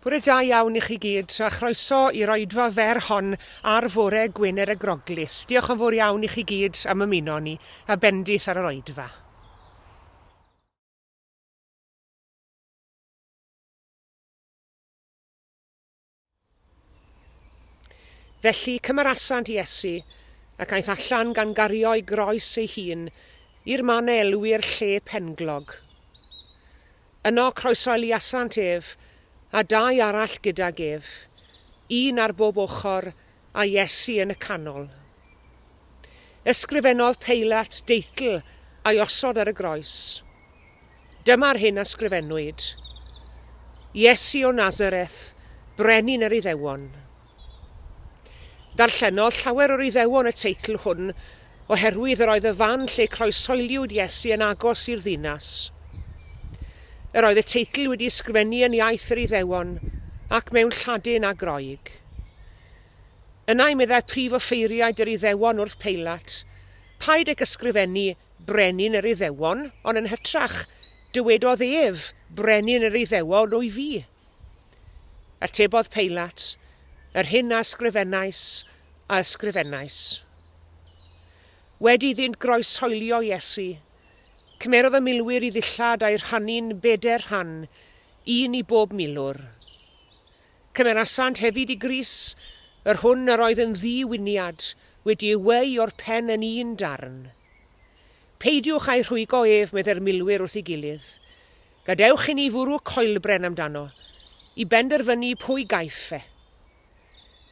Bore da iawn i chi gyd, a chroeso i'r oedfa fer hon ar fore Gwener y Groglith. Diolch yn fawr iawn i chi gyd am ymuno ni, a bendith ar yr oedfa. Felly cymerasant Iesu, ac aeth allan gan gario ei groes ei hun i'r man elwyr lle penglog. Yno croeso Eliasant ef, a dau arall gydag ef, un ar bob ochr a Iesu yn y canol. Ysgrifennodd Peilat deitl a'i osod ar y groes. Dyma'r hyn ysgrifennwyd: Iesu o Nazareth, brenin yr Iddewon. Darllenodd llawer o'r Iddewon y teitl hwn oherwydd yr oedd y fan lle croeshoeliwyd Iesu yn agos i'r ddinas. Yr oedd y teitl wedi ysgrifennu yn iaith yr Iddewon ac mewn Lladin a Groeg. Yna'i meddai prif offeiriaid yr Iddewon wrth Peilat, paid ag ysgrifennu brenin yr Iddewon, ond yn hytrach dywedodd ef brenin yr Iddewon o'i fi. Atebodd Peilat, yr hyn a ysgrifennais a ysgrifennais. Wedi iddynt groeshoelio Iesu, cymerodd y milwyr i ddillad a'i rhannu'n 4 rhan, un i bob milwr. Cymerasant hefyd i Gris, yr hwn yr oedd yn ddiwyniad, wedi weu o'r pen yn un darn. Peidiwch a'i rhwygo ef, medde'r milwyr wrth ei gilydd. Gadewch i ni fwrw coelbren amdano, i benderfynu pwy gaiff e.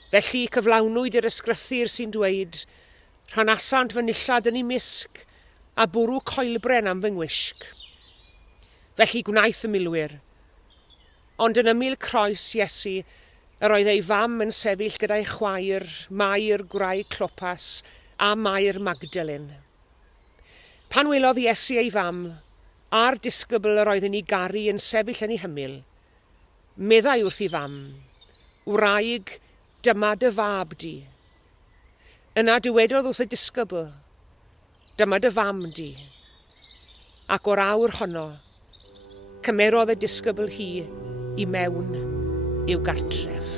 Felly cyflawnwyd yr ysgrythyr sy'n dweud, rhanasant fy nillad yn ei misg, a bwrw coelbren am fy ngwisg. Felly gwnaeth y milwyr. Ond yn ymyl croes Iesu, yr oedd ei fam yn sefyll gyda'i chwaer, Mair gwraig Clopas a Mair Magdalene. Pan welodd Iesu ei fam, a'r disgybl yr oedd yn ei garu yn sefyll yn ei hymyl, meddai wrth ei fam, wraig, dyma dy fab di. Yna dywedodd wrth y disgybl, dyma dy fam di. Ac o'r awr honno, cymerodd y disgybl hi i mewn i'w gartref.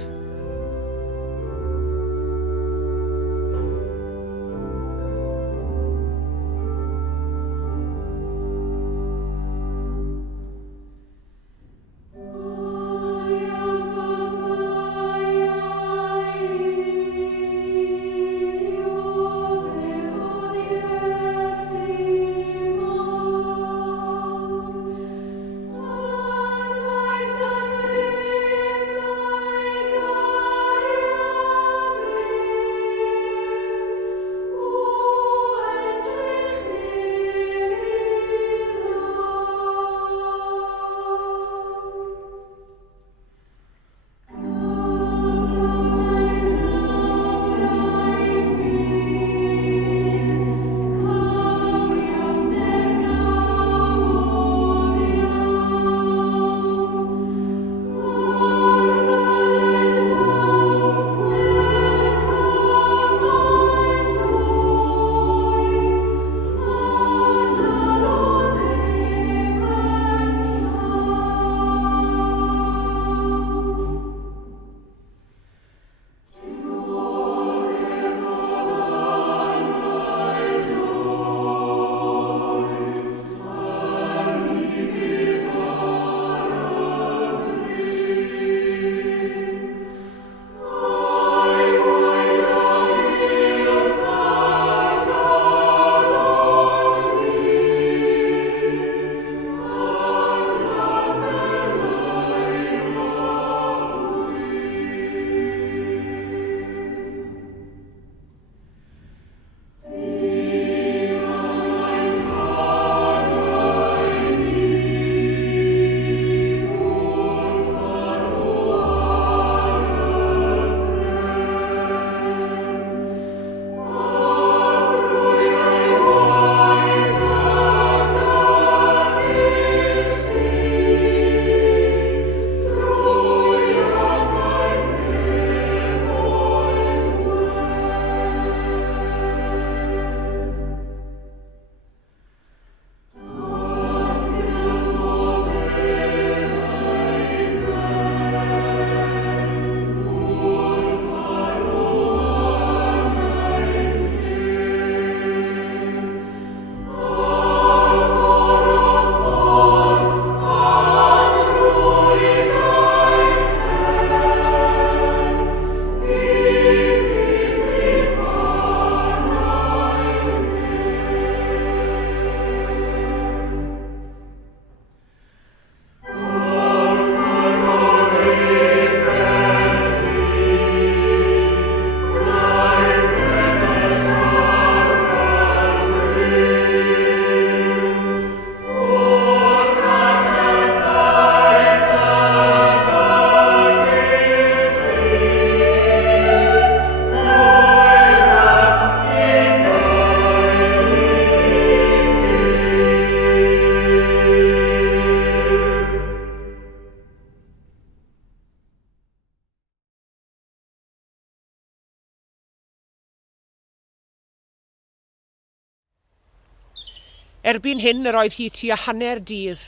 Erbyn hyn yr oedd hi tua hanner dydd.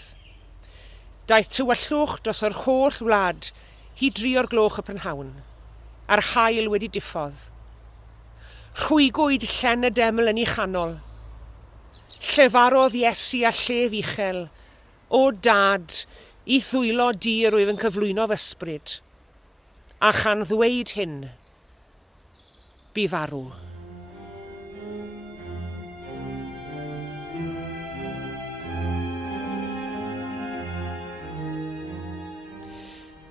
Daeth tywyllwch dros yr holl wlad hyd 3 y prynhawn, a'r haul wedi diffodd. Rhwygwyd llen y deml yn ei chanol. Llefarodd Iesu a llef uchel, o dad, i ddwylo dir wyf yn cyflwyno fy ysbryd. A chan ddweud hyn, bu farw.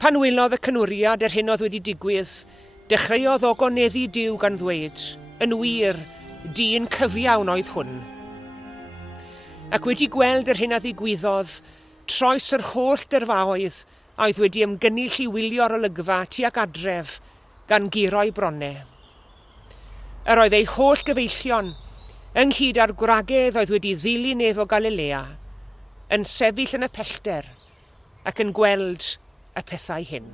Pan wylodd y cynwriad hyn oedd wedi digwydd, dechreuodd ogoneddu Duw gan ddweud, yn wir, dyn cyfiawn oedd hwn. Ac wedi gweld hyn a ddigwyddodd, troes yr holl dyrfaoedd a oedd wedi ymgynnull i wylio'r olygfa tuag adref gan guro'i bronnau. Yr oedd ei holl gyfeillion, ynghyd â'r gwragedd oedd wedi ddilyn ef o Galilea, yn sefyll yn y pellter ac yn gweld y pethau hyn.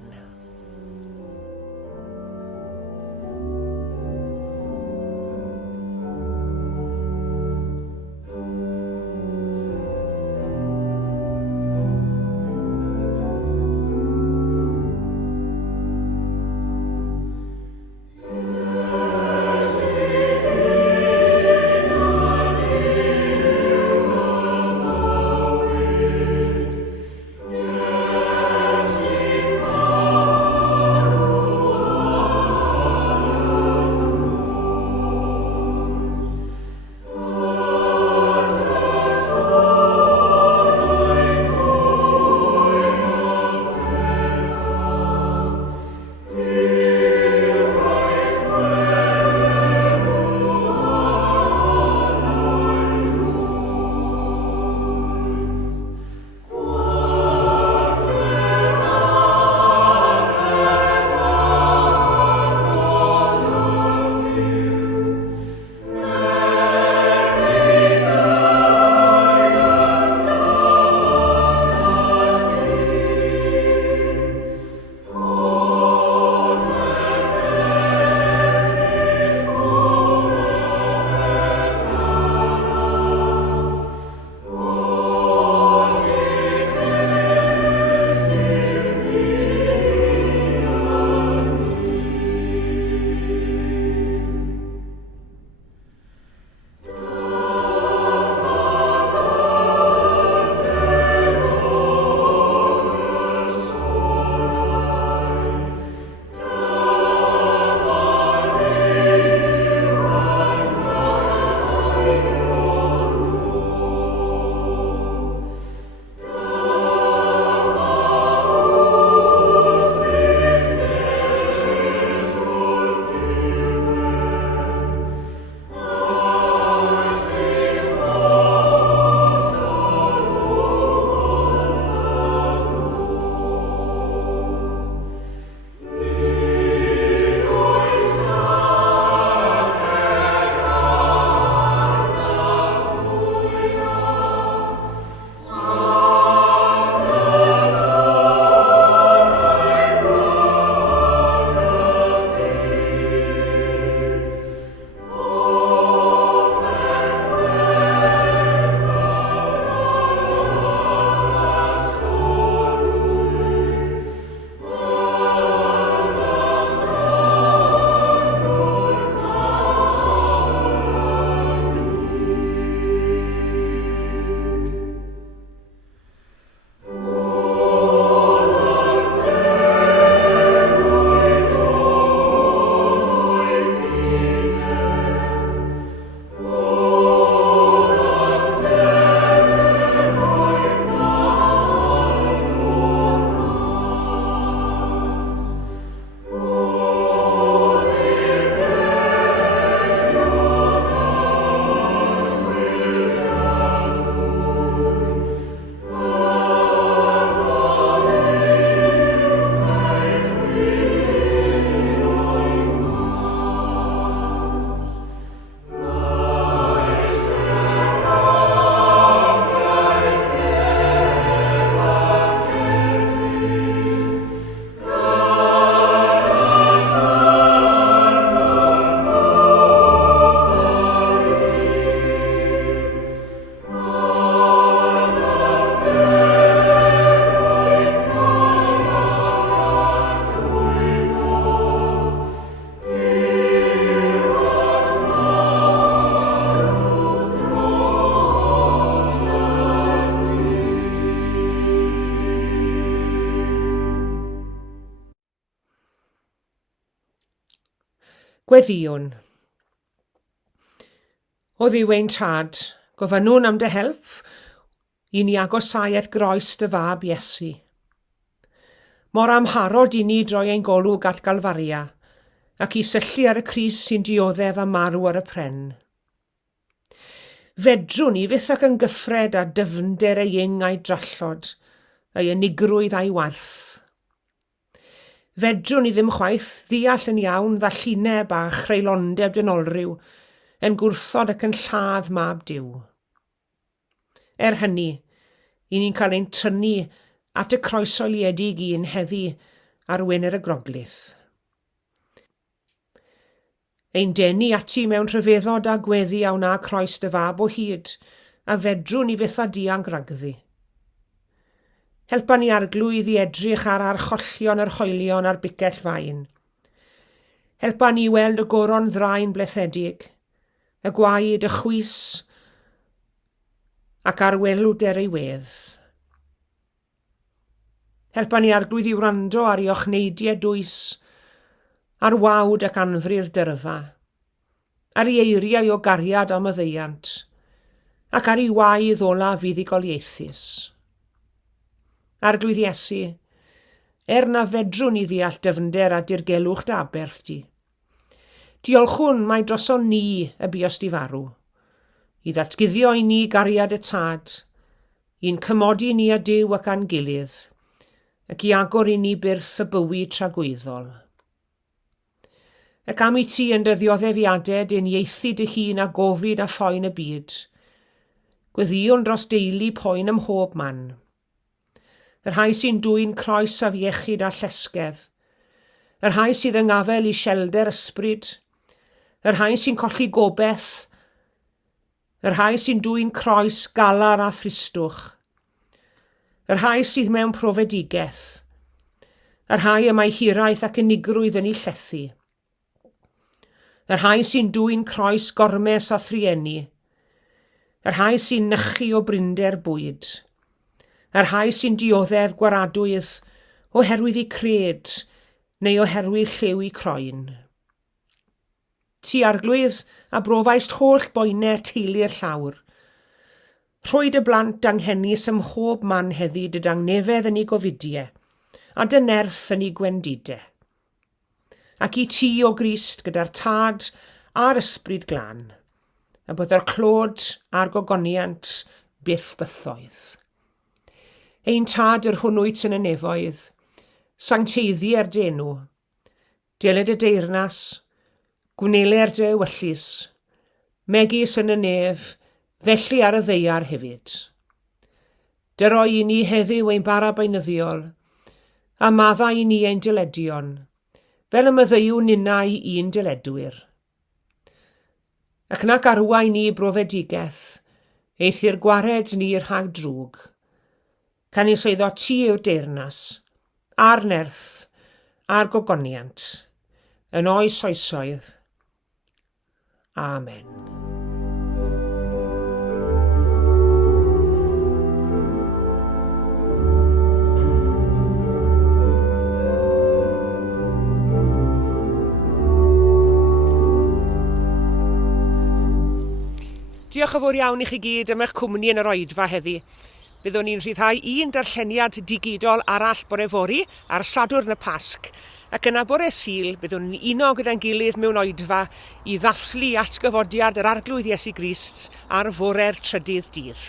Gweddiwn. O ddiw ein tad, gofynnwn am dy help i ni agosau at groes dy fab Iesu. Mor amharod i ni droi ein golwg at Galfaria, ac i syllu ar y Crys sy'n dioddef a marw ar y pren. Fedrwn ni fyth ac yn gyffred a dyfnder ei ing a'i drallod, ei unigrwydd a'i warth. Fedrwn ni ddim chwaith ddeall yn iawn ddallineb a chreulondeb dynolryw yn gwrthod ac yn lladd mab Duw. Hynny, i ni'n cael ein tynnu at y croesoliedig un heddi ar Gwener y Groglith. Ein denu ati mewn rhyfeddod a gweddi a wna croes dy fab o hyd, a fedrwn ni fyth a dianc ragddi. Helpa ni arglwydd i edrych ar archollion yr hoelion a'r bicell fain. Helpa ni weld y goron ddraen blethedig, y gwaed, y chwys, ac arwelwder ei wedd. Helpa ni arglwydd i wrando ar ei ochneidiau dwys, ar wawd ac anfri'r dyrfa, ar ei eiriau o gariad am y ddeiant, ac ar ei waedd ola fuddugoliaethus. Arglwydd Iesu, na fedrwn ni ddeall dyfnder a dirgelwch dy aberth di. Diolchwn mai droson ni y buos di farw, i ddatguddio i ni gariad y tad, i'n cymodi ni a Duw ac a'n gilydd, ac i agor i ni byrth y bywyd tragwyddol. Ac am i ti yn dy ddioddefiadau yn ieithu dy hun a gofid a phoen y byd, gweddiwn dros deulu poen ym mhob man. Yr rhai sy'n dwy'n croes a fiechyd a llesgedd, yr rhai sydd yng ngafel i shelder ysbryd, yr rhai sy'n colli gobeith, yr rhai sy'n dwy'n croes galar a thristwch, yr rhai sydd mewn profedigaeth, yr rhai y mae hiraeth ac unigrwydd yn ei llethu, yr rhai sy'n dwy'n croes gormes a thrienni, yr rhai sy'n nychu o brinder bwyd, yr rhai sy'n dioddef gwaradwydd oherwydd ei cred neu oherwydd llew ei croen. Ti arglwydd a brofaist holl boenau teulu'r llawr. Rhwyd y blant anghennus ym mhob man heddi dydang nefedd yn ei gofidiau, a dy nerth yn ei gwendidau. Ac i ti o Grist gyda'r tad a'r ysbryd glân, a byddai'r clod a'r gogoniant byth bythoedd. Ein tad yr hwnnwyt yn y nefoedd, sancteiddi'r denw, deled y deyrnas, gwneler dy ewyllus, megis yn y nef, felly ar y ddeiar hefyd. Dyroi i ni heddiw ein bara beinyddiol, a maddau i ni ein diledion, fel y myddeiw ninnau un diledwyr. Ac nac arwai ni brofedigaeth, eithi'r gwared ni rhag drwg. Can i seiddo ti yw'r deyrnas, a'r nerth, a'r gogoniant, yn oes oesoedd. Amen. Diolch yn fawr iawn i chi gyd am eich cwmni yn yr Oedfa heddi. Byddwn ni'n rhyddhau un darlleniad digidol arall bore fori ar Sadwrn y Pasg, ac yna bore Sul byddwn ni'n uno gyda'n gilydd mewn Oedfa i ddathlu atgyfodiad yr arglwydd Iesu Grist ar fore'r trydydd dydd.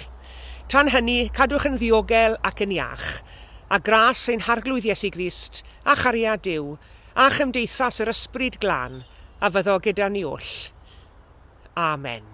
Tan hynny, cadwch yn ddiogel ac yn iach, a gras ein harglwydd Iesu Grist, a chariad Duw, a chymdeithas yr ysbryd glân, a fyddo gyda ni oll. Amen.